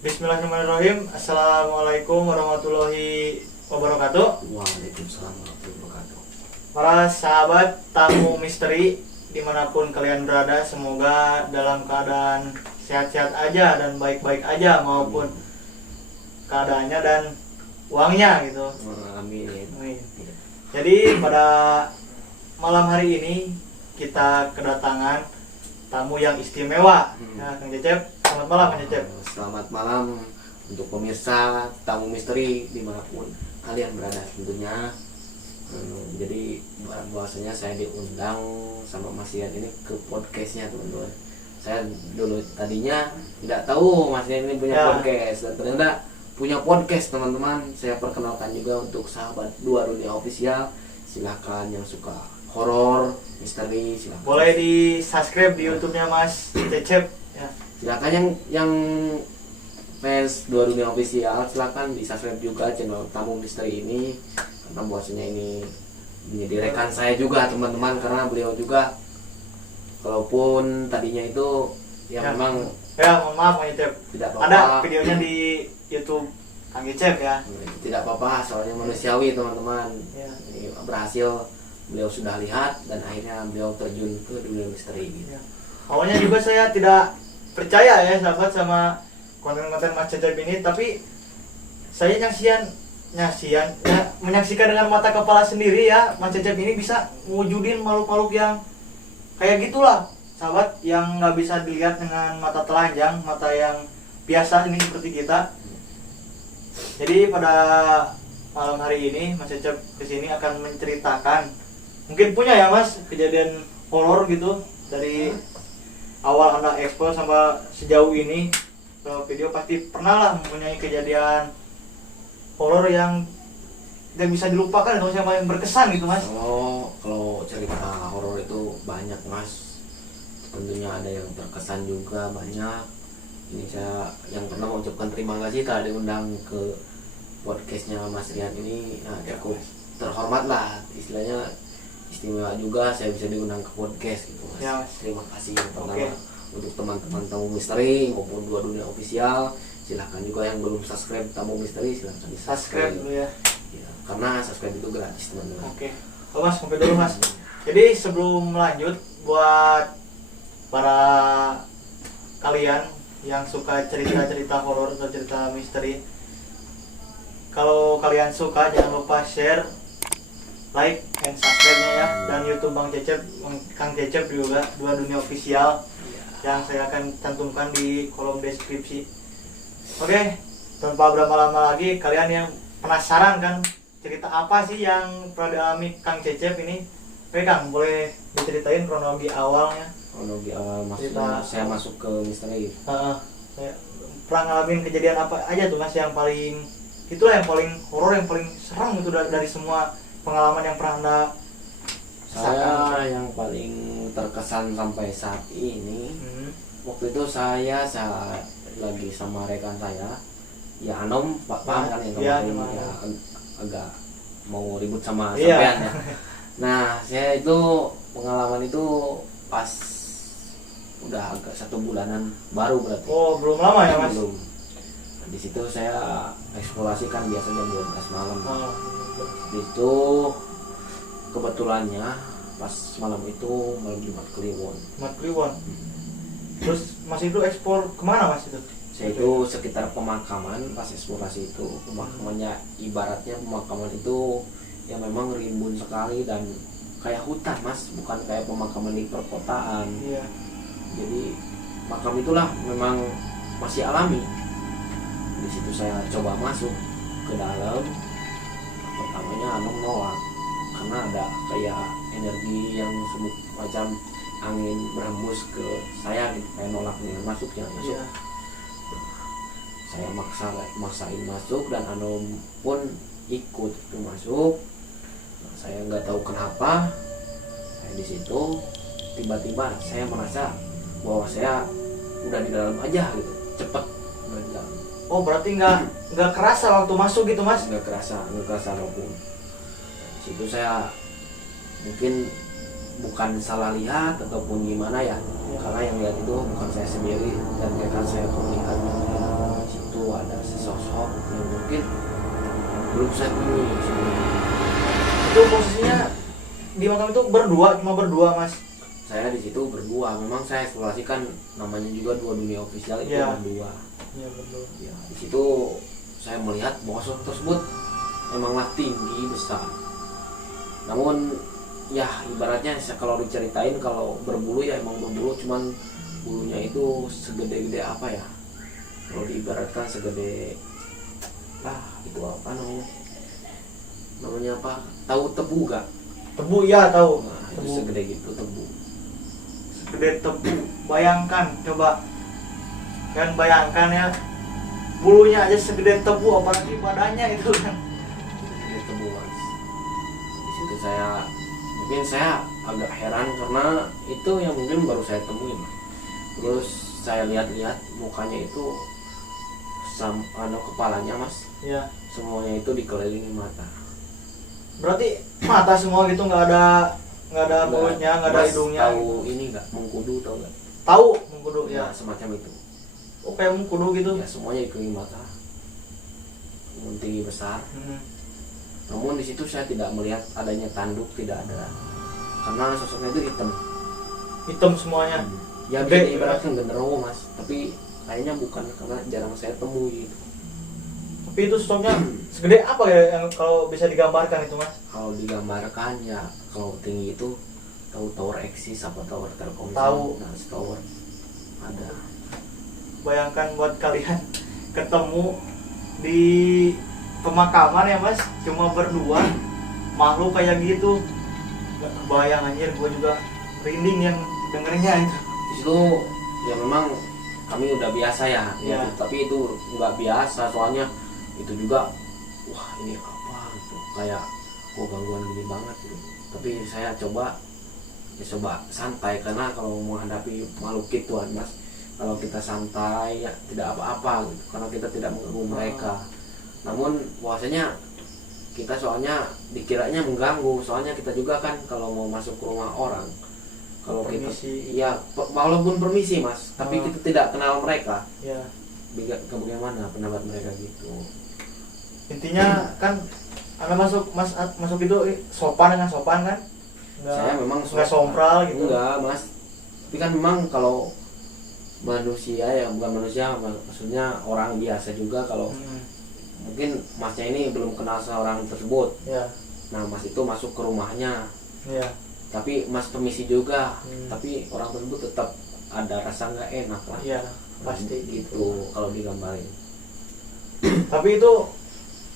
Bismillahirrahmanirrahim. Assalamualaikum warahmatullahi wabarakatuh. Waalaikumsalam warahmatullahi wabarakatuh. Para sahabat tamu misteri dimanapun kalian berada, semoga dalam keadaan sehat-sehat aja dan baik-baik aja maupun keadaannya dan uangnya gitu. Amin. Amin. Jadi pada malam hari ini kita kedatangan tamu yang istimewa. Ya, Kang Cecep, selamat malam Kang Cecep. Selamat malam untuk pemirsa tamu misteri dimanapun kalian berada tentunya. Jadi bahwasanya saya diundang sama Mas Ian ini ke podcastnya teman-teman. Saya dulu tadinya tidak tahu Mas Ian ini punya podcast dan ternyata punya podcast teman-teman. Saya perkenalkan juga untuk sahabat Dua Dunia Official. Silakan yang suka horor, misteri, silakan. Boleh di subscribe di YouTube-nya Mas Cecep. Ya. Silakan yang fans Dua Dunia Official, silakan di subscribe juga channel Tamu Misteri ini karena bahwasanya ini menjadi rekan saya juga teman-teman, karena beliau juga kalaupun tadinya itu ya memang mohon maaf Kang Cecep. tidak apa-apa. Ada videonya di YouTube Kang Cecep ya. Tidak apa-apa, soalnya manusiawi teman-teman. Ya. Ini berhasil, beliau sudah lihat dan akhirnya beliau terjun ke dunia misteri gitu. Ya. Awalnya juga saya tidak percaya ya sahabat sama konten-konten Mas Cecep ini, tapi saya menyaksikan dengan mata kepala sendiri ya, Mas Cecep ini bisa mewujudin makhluk-makhluk yang kayak gitulah sahabat, yang nggak bisa dilihat dengan mata telanjang, mata yang biasa ini seperti kita. Jadi pada malam hari ini Mas Cecep kesini akan menceritakan, mungkin punya ya Mas kejadian horor gitu dari awal Anda ekspor sampai sejauh ini ke video, pasti pernah lah mempunyai kejadian horor yang tidak bisa dilupakan atau yang paling berkesan gitu Mas. Kalau cerita horor itu banyak Mas, tentunya ada yang terkesan juga banyak. Ini saya yang pernah mengucapkan terima kasih telah diundang ke podcastnya Mas Rian ini. Nah, cukup terhormat lah, istilahnya istimewa juga saya bisa diundang ke podcast gitu Mas. Ya. Terima kasih yang pertama untuk teman-teman Tamu Misteri maupun Dua Dunia Official. Silahkan juga yang belum subscribe Tamu Misteri, silahkan di Subscribe dulu ya. Ya, karena subscribe itu gratis teman-teman. Oke. Oh Mas, sampai dulu Mas. Jadi sebelum lanjut, buat para kalian yang suka cerita-cerita horor atau cerita misteri, kalau kalian suka jangan lupa share, like, and subscribe-nya ya. Dan YouTube Kang Cecep juga Dua Dunia Official yang saya akan cantumkan di kolom deskripsi. Oke, tanpa berlama-lama lagi, kalian yang penasaran kan cerita apa sih yang pernah dialami Kang Cecep ini? Oke Kang, boleh diceritain kronologi awalnya? Kronologi awal saya masuk ke misteri. Saya pernah ngalamin kejadian apa aja tuh Mas yang paling, itulah yang paling horor, yang paling serem itu dari semua pengalaman yang pernah Anda saya yang paling terkesan sampai saat ini, waktu itu saya lagi sama rekan saya, ya Anom, paham kan yang kemarin ya, agak mau ribut sama sampean ya. Nah, saya itu pengalaman itu pas udah agak 1 bulanan baru berarti. Oh, belum lama ya Mas? Belum. Nah, di situ saya eksplorasi kan biasanya 12 malam. Di itu kebetulannya pas malam itu malam Jumat Kliwon. Terus Mas itu ekspor kemana Mas itu? Saya itu sekitar pemakaman, pas eksplorasi itu pemakamannya ibaratnya pemakaman itu yang memang rimbun sekali dan kayak hutan Mas, bukan kayak pemakaman di perkotaan. Iya. Jadi makam itulah memang masih alami. Di situ saya coba masuk ke dalam. Pertamanya Anom nolak karena ada kayak energi yang macam angin berhembus ke saya gitu, kayak nolaknya masuk. Iya. Saya maksain masuk dan Anom pun ikut itu masuk. Nah, saya nggak tahu kenapa saya di situ tiba-tiba saya merasa bahwa saya udah di dalam aja gitu, cepet udah di dalam. Oh, berarti nggak kerasa waktu masuk gitu Mas? Nggak kerasa apapun. Situ saya mungkin bukan salah lihat ataupun gimana ya, karena yang lihat itu bukan saya sendiri dan rekan saya pun lihat di situ mungkin belum saya temui sebenarnya. Itu posisinya di makam itu cuma berdua mas. Saya di situ berdua, memang saya eksplorasi kan namanya juga dua dunia ofisial itu Iya. berdua. Iya berdua. Ya, di situ saya melihat bahwa sosok tersebut memanglah tinggi besar. Namun ya ibaratnya kalau diceritain kalau berbulu ya emang berbulu, cuman bulunya itu segede-gede apa ya? Kalau diibaratkan segede itu apa namanya? Namanya apa? Tahu tebu gak? Tebu ya tahu. Nah, itu Tebu. segede gitu tebu. Segede tebu. Bayangkan coba. Kan bayangkan ya. Bulunya aja segede tebu, apalagi badannya itu kan. Segede tebu mas. Di situ mungkin saya agak heran karena itu yang mungkin baru saya temuin mas. Terus saya lihat-lihat mukanya itu kepalanya mas, Iya. semuanya itu dikelilingi mata. Berarti mata semua gitu, nggak ada mulutnya, nggak ada Mas hidungnya. tahu ini nggak, mengkudu tahu nggak? Tahu mengkudu Ya ya. semacam itu. Oh kayak mengkudu gitu. Ya semuanya dikelilingi mata. Tinggi besar. Hmm. Namun di situ saya tidak melihat adanya tanduk, tidak ada. Karena sosoknya itu hitam. Hitam semuanya. Ya Gede, bisa ibaratkan genderuwo mas, tapi kayaknya bukan karena jarang saya temui gitu. Tapi itu sosoknya segede apa ya yang kalau bisa digambarkan itu mas? Kalau digambarkan ya kalau tinggi itu tahu tower Axis apa tower Telkomsel. Tahu. Nah, tower ada. Bayangkan buat kalian ketemu di pemakaman ya mas, cuma berdua, makhluk kayak gitu. Gak kebayang anjir, gue juga rinding yang dengernya itu. Di situ ya memang kami udah biasa ya, Ya. tapi itu nggak biasa soalnya itu juga wah ini apa gitu, kayak kok gangguan gini banget gitu. Tapi saya coba santai karena kalau menghadapi makhluk gituan mas, kalau kita santai ya tidak apa-apa gitu, karena kita tidak mengganggu mereka. Namun bahwasanya kita soalnya dikiranya mengganggu, soalnya kita juga kan kalau mau masuk ke rumah orang, kalau Permisi. kita ya walaupun permisi mas, tapi kita tidak kenal mereka. Ya. Bagaimana pendapat mereka gitu? Intinya kan anda masuk itu sopan dengan sopan kan? Saya memang nggak sompral gitu. Enggak mas, tapi kan memang kalau manusia ya bukan manusia, maksudnya orang biasa juga kalau mungkin masnya ini belum kenal seorang tersebut. Ya. Nah mas itu masuk ke rumahnya, Ya. tapi mas permisi juga, Hmm. tapi orang tersebut tetap ada rasa nggak enak lah. Iya, pasti gitu kalau digambarin. Tapi itu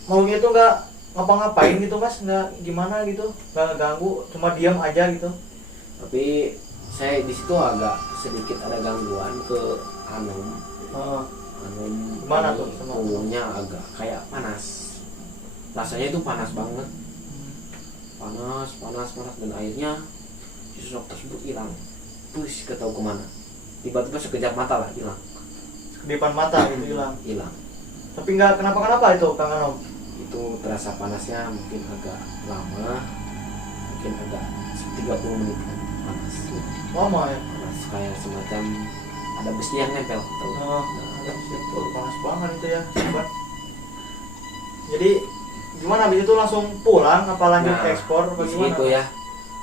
makhluknya itu nggak ngapa-ngapain gitu mas, nggak gimana gitu, nggak ngeganggu, cuma diam aja gitu. Tapi saya di situ agak sedikit ada gangguan ke Hanum. Hanum Gimana ini tuh sama punggungnya agak kayak panas. Rasanya itu panas banget. Panas dan akhirnya si sosok tersebut hilang. Terus gak tahu kemana. Tiba-tiba sekejap mata lah hilang. Kedipan mata gitu hilang. Hilang. Tapi nggak kenapa-kenapa itu Kang Anom. Itu terasa panasnya mungkin agak lama, mungkin agak 30 menit kan panas. Lama ya. Panas kayak semacam ada besi yang nempel. Tahu? Oh, Nah, itu panas banget itu ya, sobat. Jadi gimana abis itu langsung pulang apa lanjut Nah, ekspor apa di gimana? situ ya,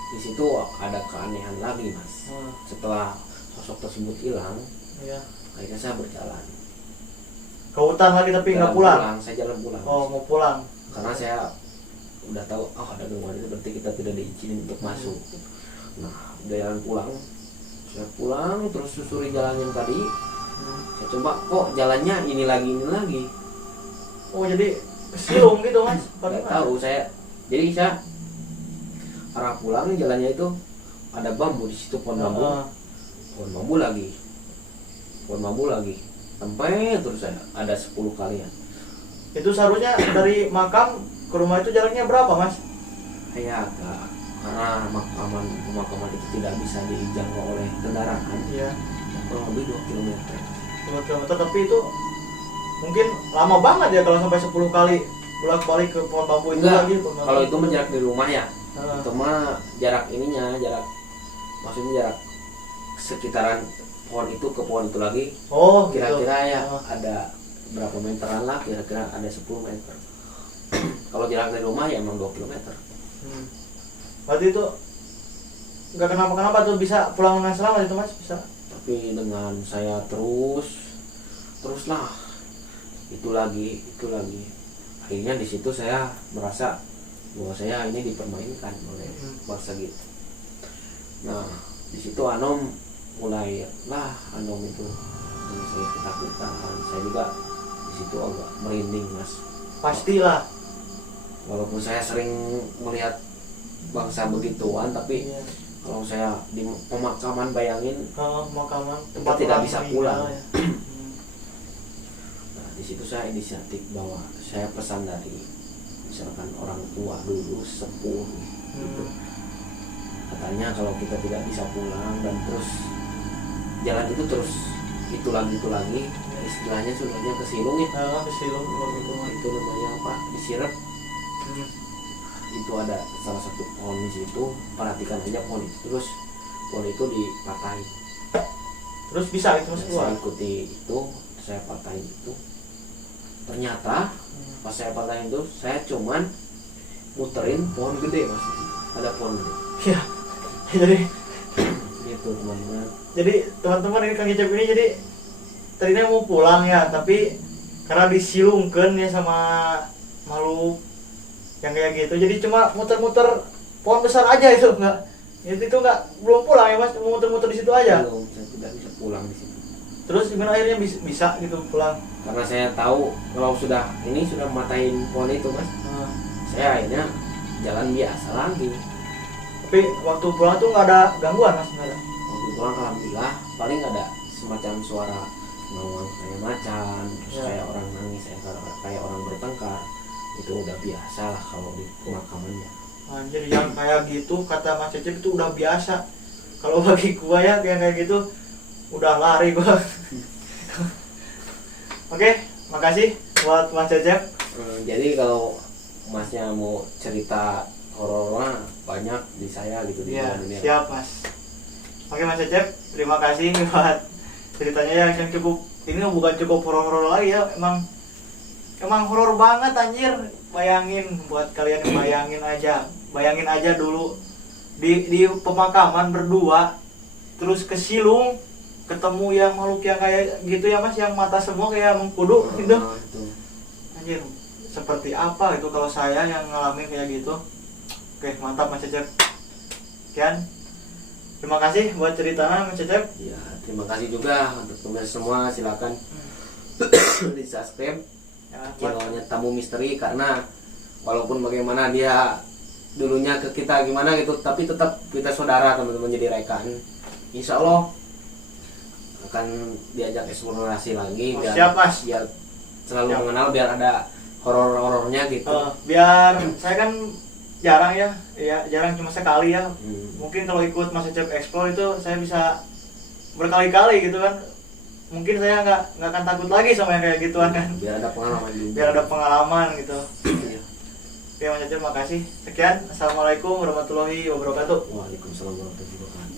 di situ ada keanehan lagi mas. Setelah sosok tersebut hilang, Iya. akhirnya saya berjalan. Ke hutan lagi tapi nggak Jalan pulang. saya jalan pulang. Oh mau pulang. Karena saya udah tahu, ada gangguan itu berarti kita tidak diizinin untuk masuk. Nah, udah jalan pulang, saya pulang terus susuri jalan yang tadi. Saya coba kok jalannya ini lagi. Oh jadi kesiung gitu mas? Nggak tahu saya. Jadi saya arah pulang jalannya itu ada bambu di situ, pohon bambu. Pohon bambu lagi sampai terus ada 10 kalian. Itu seharusnya dari makam ke rumah itu jaraknya berapa mas? Kayak agak, karena pemakaman itu tidak bisa dijangkau oleh kendaraan. Iya. Kurang lebih 2 km. 2 kilometer, tapi itu mungkin lama banget ya kalau sampai 10 kali bolak-balik ke pohon bambu itu Enggak, lagi. Pohon kalau bambu. itu mah jarak di rumah ya. Ah. Itu mah jarak maksudnya jarak sekitaran pohon itu ke pohon itu lagi. Oh Kira-kira gitu. ya Ah. ada berapa meteran lah, kira-kira ada 10 meter. Kalau jarak dari rumah ya emang 2 kilometer. Berarti itu nggak kenapa-kenapa tuh, bisa pulang dengan selamat itu Mas, bisa. Tapi dengan saya teruslah itu lagi, akhirnya di situ saya merasa bahwa saya ini dipermainkan oleh bangsa gitu. Nah di situ Anom mulailah itu saya ketakutan, saya juga di situ agak merinding Mas. Pastilah. Walaupun saya sering melihat bangsa begituan, tapi kalau saya di pemakaman bayangin Pemakaman tempat tidak orang bisa meninggal pulang. ya. Nah, di situ saya inisiatif bahwa saya pesan dari misalkan orang tua dulu sepuh gitu. Katanya kalau kita tidak bisa pulang dan terus jalan itu lagi istilahnya sudahnya kesilung ya. Kesilung gitu. Itu namanya apa? Disirep. Itu ada salah satu pohon di situ, perhatikan aja pohon itu, terus pohon itu dipatahin. Terus bisa itu Mas keluar. Saya ikuti itu, saya patahin itu. Ternyata pas saya patahin itu, saya cuman muterin pohon gede Mas. Ada pohon gede. Ya. Jadi Gitu teman-teman. Jadi teman-teman ini Kang Cecep ini jadi tadinya mau pulang ya, tapi karena disilungkan ya sama makhluk yang kayak gitu, jadi cuma muter-muter pohon besar aja itu nggak belum pulang ya Mas, cuma muter-muter di situ aja. Belum, saya tidak bisa pulang di situ. Terus gimana akhirnya bisa gitu pulang? Karena saya tahu kalau sudah matahin pohon itu Mas, saya akhirnya jalan biasa lagi. Tapi waktu pulang tuh nggak ada gangguan Mas, nggak ada. Waktu pulang alhamdulillah paling ada semacam suara ngawang kayak macan, terus kayak orang nangis, kayak orang bertengkar. Itu udah biasa lah kalau di pemakamannya. Anjir, yang kayak gitu kata Mas Cecep itu udah biasa. Kalau bagi gua ya kayak gitu udah lari gua. Oke, makasih buat Mas Cecep. Jadi kalau Masnya mau cerita horornya banyak di saya gitu di Ya, dunia. siap Mas. Oke Mas Cecep, terima kasih buat ceritanya yang cukup, ini bukan cukup horor-horor lagi ya, emang horor banget anjir. Bayangin buat kalian yang bayangin aja dulu di pemakaman berdua, terus kesilung ketemu yang makhluk yang kayak gitu ya Mas, yang mata semua kayak mengkudu gitu. Anjir, seperti apa itu kalau saya yang ngalamin kayak gitu. Oke, mantap Mas Cecep. Sekian. Terima kasih buat ceritanya Mas Cecep. Ya, terima kasih juga untuk teman semua, silakan di subscribe Ya, channelnya Tamu Misteri, karena walaupun bagaimana dia dulunya ke kita gimana gitu, tapi tetap kita saudara teman-teman, jadi rekan. Insya Allah akan diajak eksplorasi lagi biar, siap Mas. biar selalu Siap. mengenal, biar ada horor-horornya gitu. Biar saya kan jarang ya, jarang cuma sekali ya. Mungkin kalau ikut Mas Cecep Explore itu saya bisa berkali-kali gitu kan. Mungkin saya nggak akan takut lagi sama yang kayak gituan kan. Biar ada pengalaman juga. Biar ada pengalaman gitu. Iya. Oke Mas Cecep, makasih. Sekian. Assalamualaikum warahmatullahi wabarakatuh. Waalaikumsalam warahmatullahi wabarakatuh.